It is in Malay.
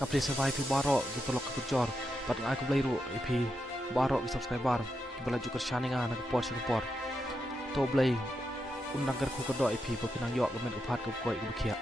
kapri survive pi baro gitu lok kecor pat ngai ku blai ru pi baro ki subscriber ki bala juga shaninga na por to blai undang ker ku ko do pi po pinang yok men upat ku koi ku kia